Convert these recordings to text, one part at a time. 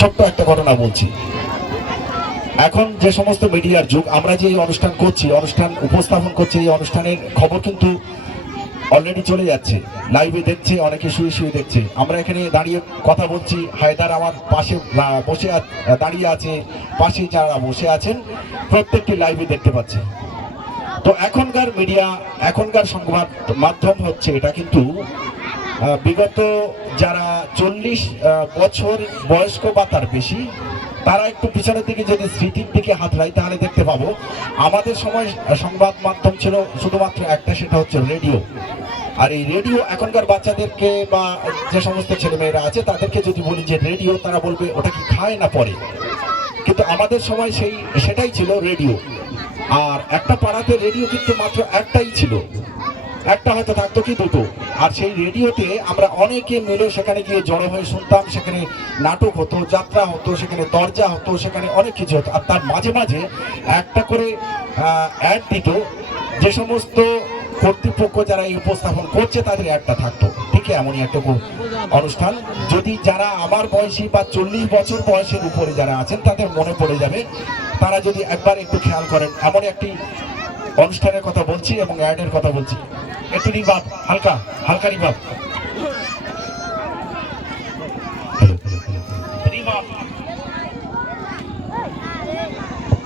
ছোট্ট একটা ঘটনা বলছি। এখন যে সমস্ত মিডিয়ার যুগ, আমরা যে অনুষ্ঠান করছি, অনুষ্ঠান উপস্থাপন করছি, এই অনুষ্ঠানের খবর কিন্তু অলরেডি চলে যাচ্ছে, লাইভে দেখছে, অনেকে শুয়ে শুয়ে দেখছে। আমরা এখানে দাঁড়িয়ে কথা বলছি, হায়দার আমার পাশে বসে দাঁড়িয়ে আছে, পাশে যারা বসে আছেন প্রত্যেকটি লাইভে দেখতে পাচ্ছে। তো এখনকার মিডিয়া, এখনকার সংবাদ মাধ্যম হচ্ছে এটা, কিন্তু বিগত যারা 40 বছর বয়স্ক বা তার বেশি, তারা একটু পিছনের দিকে যদি স্মৃতির দিকে হাত লাই, তাহলে দেখতে পাবো আমাদের সময় সংবাদ মাধ্যম ছিল শুধুমাত্র একটা, সেটা হচ্ছে রেডিও। আর এই রেডিও এখনকার বাচ্চাদেরকে বা যে সমস্ত ছেলেমেয়েরা আছে তাদেরকে যদি বলি যে রেডিও, তারা বলবে ওটা কি খায় না পরে। কিন্তু আমাদের সময় সেটাই ছিল রেডিও। আর একটা পাড়াতে রেডিও কিন্তু মাত্র একটাই ছিল, একটা হয়তো থাকতো কি দুটো। আর সেই রেডিওতে আমরা অনেকে মিলে সেখানে গিয়ে জড়ো হয়ে শুনতাম। সেখানে নাটক হতো, যাত্রা হতো, সেখানে দরজা হতো, সেখানে অনেক কিছু হতো। আর তার মাঝে মাঝে একটা করে অ্যাড দিত, যে সমস্ত কর্তৃপক্ষ যারা এই উপস্থাপন করছে তাদের একটা থাকতো। ঠিক এমনই একটা অনুষ্ঠান, যদি যারা আমার বয়সী বা 40 বছর বয়সের উপরে যারা আছেন তাদের মনে পড়ে যাবে, তারা যদি একবার একটু খেয়াল করেন। এমন একটি অনুষ্ঠানের কথা বলছি এবং অ্যাডের কথা বলছি। একটু রিভাব, হালকা হালকা রিভাব।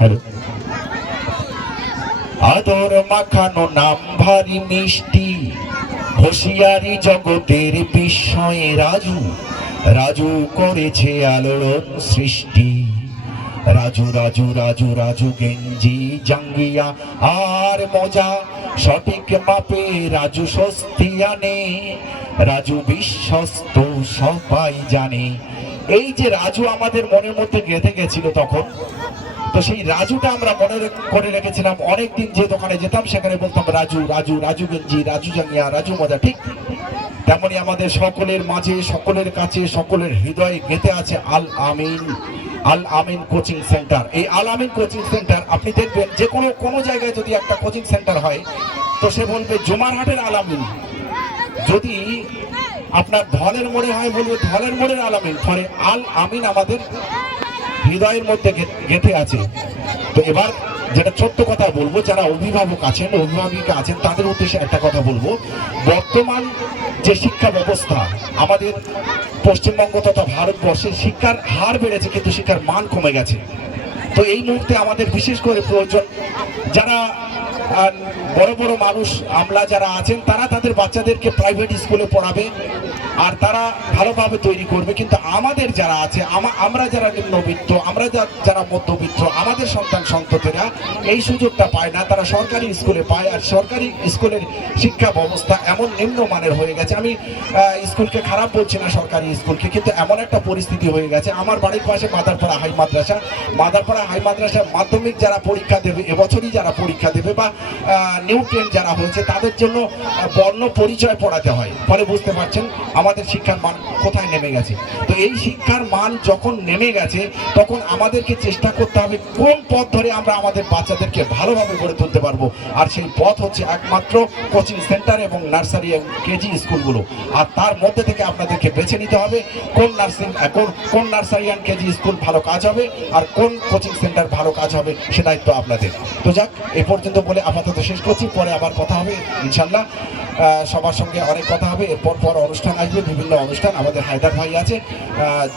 হ্যালো। আদর মাখানো নাম ভারী মিষ্টি, হুঁশিয়ারি জগতের বিস্ময়ে রাজু, রাজু করেছে আলোড়ন সৃষ্টি। রাজু রাজু রাজু রাজু গেঞ্জি জাঙ্গিয়া আর মজা, সঠিক মাপে রাজু স্বস্তি আনে, রাজু বিশ্বস্ত সবাই জানে। এই যে রাজু আমাদের মনের মধ্যে গেঁথে গেছিল তখন, তো সেই রাজুটা আমরা মনে করে রেখেছিলাম। অনেকদিন যে দোকানে যেতাম সেখানে বলতাম রাজু রাজু, রাজু গেঞ্জি, রাজু জাঙ্গিয়া, রাজু মজা। ঠিক তেমনি আমাদের সকলের মাঝে, সকলের কাছে, সকলের হৃদয়ে গেঁথে আছে আল আমিন, আল আমিন কোচিং সেন্টার। এই আল আমিন কোচিং সেন্টার আপনি দেখবেন যে কোনো জায়গায় যদি একটা কোচিং সেন্টার হয়, তো সে বলবে জোমারহাটের আল আমিন। যদি আপনার ধলের মোড়ে হয়, বলবে ধলের মোড়ের আল আমিন। ফলে আল আমিন আমাদের হৃদয়ের মধ্যে গেঁথে আছে। তো এবার যেটা ছোট্ট কথা বলবো, যারা অভিভাবক আছেন, অভিভাবিকা আছেন, তাদের উদ্দেশ্যে একটা কথা বলবো। বর্তমান যে শিক্ষা ব্যবস্থা আমাদের পশ্চিমবঙ্গ তথা ভারতবর্ষের, শিক্ষার হার বেড়েছে কিন্তু শিক্ষার মান কমে গেছে। তো এই মুহূর্তে আমাদের বিশেষ করে প্রয়োজন, যারা বড় বড় মানুষ আমলা যারা আছেন, তারা তাদের বাচ্চাদেরকে প্রাইভেট স্কুলে পড়াবে আর তারা ভালোভাবে তৈরি করবে। কিন্তু আমাদের যারা আছে, আমরা যারা নিম্নবিত্ত, আমরা যারা মধ্যবিত্ত, আমাদের সন্তান সন্ততিরা এই সুযোগটা পায় না, তারা সরকারি স্কুলে পায়। আর সরকারি স্কুলের শিক্ষা ব্যবস্থা এমন নিম্নমানের হয়ে গেছে, আমি স্কুলকে খারাপ বলছি না, সরকারি স্কুলকে, কিন্তু এমন একটা পরিস্থিতি হয়ে গেছে। আমার বাড়ির পাশে মাদারপাড়া হাই মাদ্রাসা, মাদারপাড়া হাই মাদ্রাসা মাধ্যমিক যারা পরীক্ষা দেবে, এবছরই যারা পরীক্ষা দেবে বা নিউ 10 যারা হয়েছে, তাদের জন্য বর্ণ পরিচয় পড়াতে হয়। ফলে বুঝতে পারছেন আমাদের শিক্ষার মান কোথায় নেমে গেছে। তো এই শিক্ষার মান যখন নেমে গেছে, তখন আমাদেরকে চেষ্টা করতে হবে কোন পথ ধরে আমরা আমাদের বাচ্চাদেরকে ভালোভাবে গড়ে তুলতে পারবো। আর সেই পথ হচ্ছে একমাত্র কোচিং সেন্টার এবং নার্সারি এবং কেজি স্কুলগুলো। আর তার মধ্যে থেকে আপনাদেরকে বেছে নিতে হবে কোন নার্সারি অ্যান্ড কেজি স্কুল ভালো কাজ হবে আর কোন কোচিং সেন্টার ভালো কাজ হবে, সে দায়িত্ব আপনাদের। তো যাক, এই পর্যন্ত বলে আপাতত শেষ করছি। পরে আবার কথা হবে ইনশাল্লাহ, সবার সঙ্গে অনেক কথা হবে। এরপর অনুষ্ঠান আসবে, বিভিন্ন অনুষ্ঠান। আমাদের হায়দার ভাই আছে,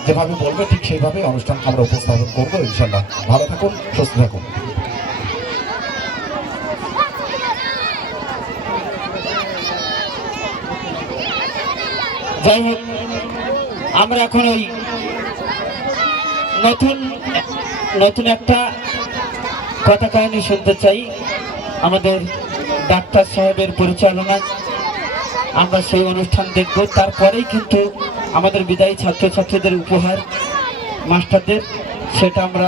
যেভাবে বলবে ঠিক সেইভাবে অনুষ্ঠান আমরা উপস্থাপন করবো ইনশাল্লাহ। ভালো থাকুন, সুস্থ থাকুন। যাই হোক, আমরা এখন ওই নতুন একটা কথা কাহিনী শুনতে চাই। আমাদের ডাক্তার সাহেবের পরিচালনায় আমরা সেই অনুষ্ঠান দেখব। তারপরেই কিন্তু আমাদের বিদায়ী ছাত্রছাত্রীদের উপহার মাস্টারদের, সেটা আমরা